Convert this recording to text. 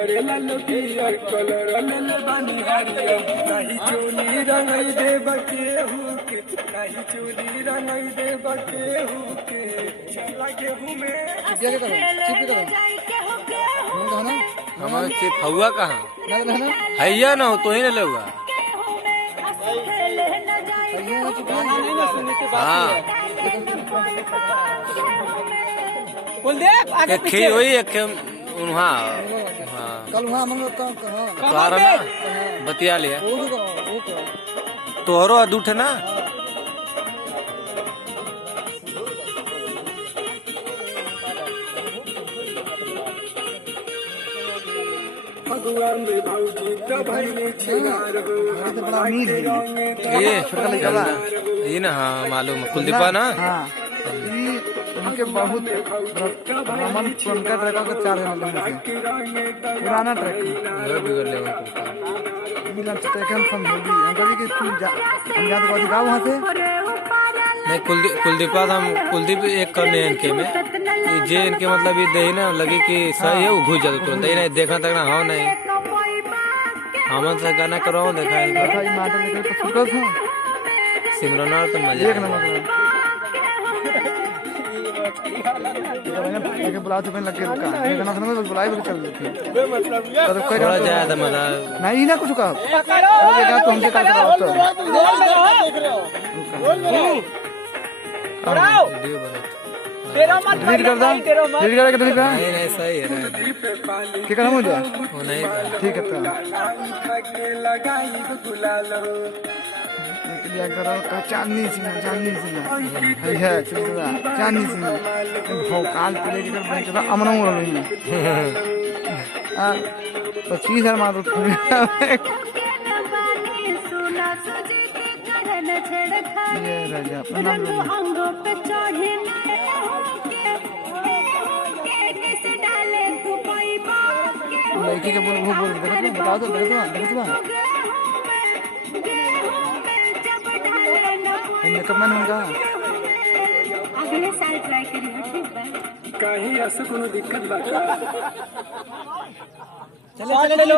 अरे लालो पियर कलर ले बानी हरियर नहीं चोली रंगई दे बके हुके नहीं चोली रंगई दे बके हुके लगे हुमे चिपिया के करो चिपी करो ना हमारा चिप हुआ कहाँ हैया ना हो तो ही ना लेगा। हाँ एक खे वही एक खे वहाँ कल वहाँ मंगल तो ना बतिया लिया तोहरो अदूठ है ना। भगवान रे भौजी तो भाई ने छिनार हो बड़ा अमीर है ये छोटा लड़का बा ये ना हाँ मालूम कुलदीपा ना। हाँ उनके बहुत रमन उनका ट्रक का 4 पुराना ट्रक बिगड़ ले मिलन स्टेशन समझोगी अंकल जी कि तू हम याद कर गाँव वहाँ से नहीं कुलदीपा हम कुलदीप एक करने इनके में जे इनके मतलब ये दही ना लगी कि सही है वो घुस जाता तुरंत ही नहीं देखा तक ना हो नहीं हम से गाना करो देखा मॉडल लेकर तो फोकस है सिमरन तो मजा एक नंबर आगे बुला तो लग गया गाना सुनो तो बुलाई भी चल देती थोड़ा ज्यादा मजा नहीं ना कुछ कहा तो हमसे का करा तो डिलीट कर दा डिलीट करके डिलीट कर नहीं नहीं सही है क्या करना मुझे वो नहीं ठीक है तो लगाई गुलाल हो क्या करो चांदनी सिंह है चलता चांदनी सिंह भौकाल पे लेके कर बैंक का अमन हो रही है 25,000 मार ये राजा प्रणाम लड़की के बोल बता दो मेकअप मैन होगा अगले साल ट्राई करिए ठीक बा कहीं ऐसे कोनो दिक्कत बा चलो